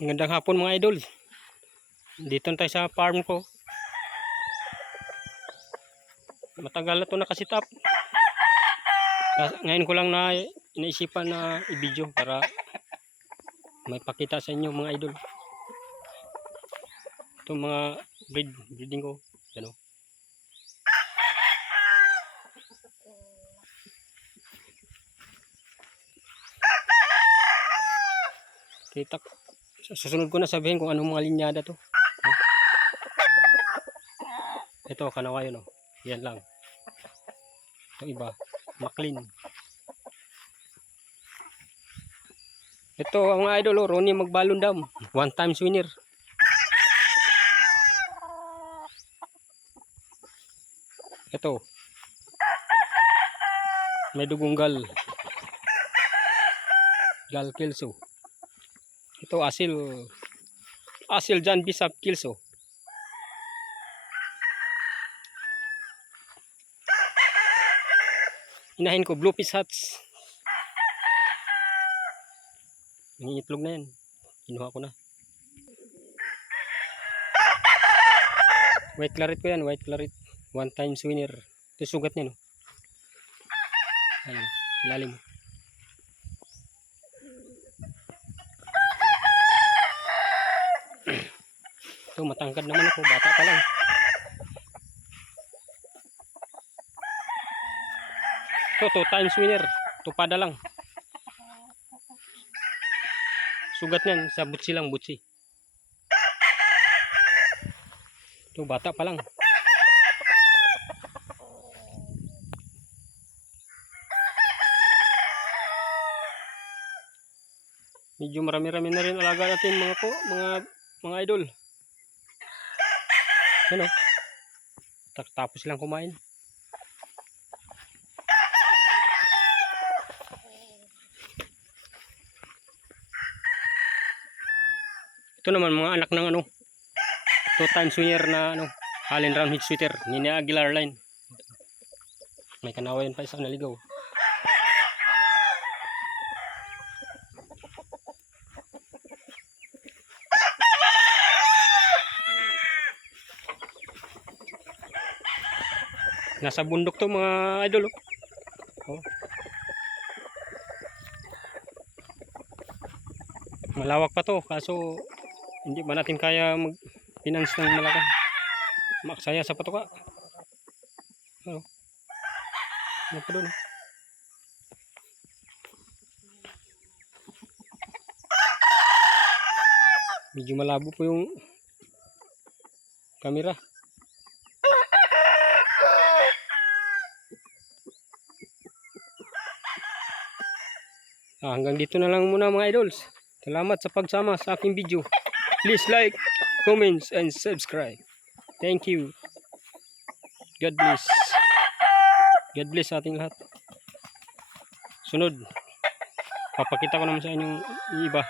Magandang hapon mga idol. Dito na tayo sa farm ko. Matagal na ito nakasit up. Ngayon ko lang na inaisipan na i-video para may pakita sa inyo mga idol. Ito mga breeding ko. Ano? Kita susunod ko na sabihin kung anong mga linyada to. Ito kanawa yun, oh. Yan lang. Ito iba, Maclean. Ito ang idol, oh, Ronnie Magbalundam, 1 times winner. Ito, may dugong gal Kelso. Ito Asil John Bishop Kelso. Inahin ko Blue Fish Hats. Yung itlog na yan, kinuha ko na. White claret ko yan, white claret, 1 times winner. Ito sugat niya, no? Ayan, ilalim. Ito matangkad naman ako, bata pa lang. Ito 2 times winner, tupada lang. Sugat niyan sa butsi lang, butsi. Ito bata pa lang. Medyo marami-rami na rin alaga natin mga idol. Ano? Tapos lang kumain. Ito naman mga anak ng 2 times winner na Allen Round Head Sweater, Nina Aguilar line. May kanawayan pa isang naligaw. Nasa bundok to mga idol, oh. Malawak pa to, kaso hindi ba natin kaya mag-finance ng malaki. Maksaya sa patuka. Ano? Ano pa doon? Medyo malabo po yung camera. Hanggang dito na lang muna mga idols. Salamat sa pagsama sa aking video. Please like, comments, and subscribe. Thank you. God bless. God bless sa ating lahat. Sunod, papakita ko naman sa inyong iba.